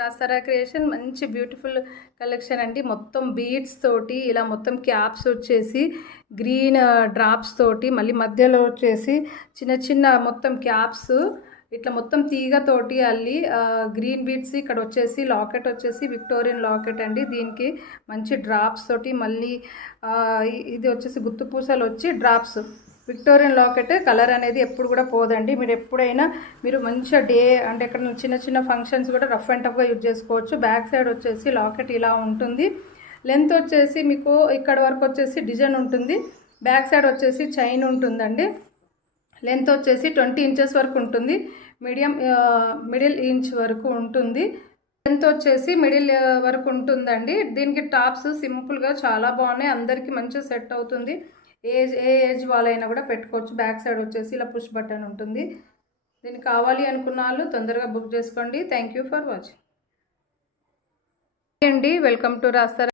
రాస్తారా క్రియేషన్ మంచి beautiful collection అండి. మొత్తం బీడ్స్ తోటి ఇలా మొత్తం క్యాప్స్ వచ్చేసి గ్రీన్ డ్రాప్స్ తోటి, మళ్ళీ మధ్యలో వచ్చేసి చిన్న చిన్న మొత్తం క్యాప్స్ ఇట్లా మొత్తం తీగతోటి అల్లి గ్రీన్ బీడ్స్. ఇక్కడ వచ్చేసి లాకెట్ వచ్చేసి విక్టోరియన్ లాకెట్ అండి. దీనికి మంచి డ్రాప్స్ తోటి, మళ్ళీ ఇది వచ్చేసి గుత్తు పూసలు వచ్చి డ్రాప్స్. విక్టోరియన్ లాకెట్ కలర్ అనేది ఎప్పుడు కూడా పోదండి. మీరు ఎప్పుడైనా మీరు మంచిగా డే అంటే ఎక్కడ చిన్న చిన్న ఫంక్షన్స్ కూడా రఫ్ అండ్ టఫ్గా యూజ్ చేసుకోవచ్చు. బ్యాక్ సైడ్ వచ్చేసి లాకెట్ ఇలా ఉంటుంది. లెంత్ వచ్చేసి మీకు ఇక్కడ వరకు వచ్చేసి డిజైన్ ఉంటుంది. బ్యాక్ సైడ్ వచ్చేసి చైన్ ఉంటుందండి. లెంత్ వచ్చేసి 20 ఇంచెస్ వరకు ఉంటుంది. మిడిల్ ఇంచ్ వరకు ఉంటుంది. లెంత్ వచ్చేసి మిడిల్ వరకు ఉంటుందండి. దీనికి టాప్స్ సింపుల్గా చాలా బాగున్నాయి. అందరికీ మంచిగా సెట్ అవుతుంది. ఏ ఏజ్ వాళ్ళైనా కూడా పెట్టుకోవచ్చు. బ్యాక్ సైడ్ వచ్చేసి ఇలా పుష్ బటన్ ఉంటుంది. దీనికి కావాలి అనుకున్న వాళ్ళు తొందరగా బుక్ చేసుకోండి. థ్యాంక్ యూ ఫర్ వాచింగ్ అండి. వెల్కమ్ టు రాస్తారా.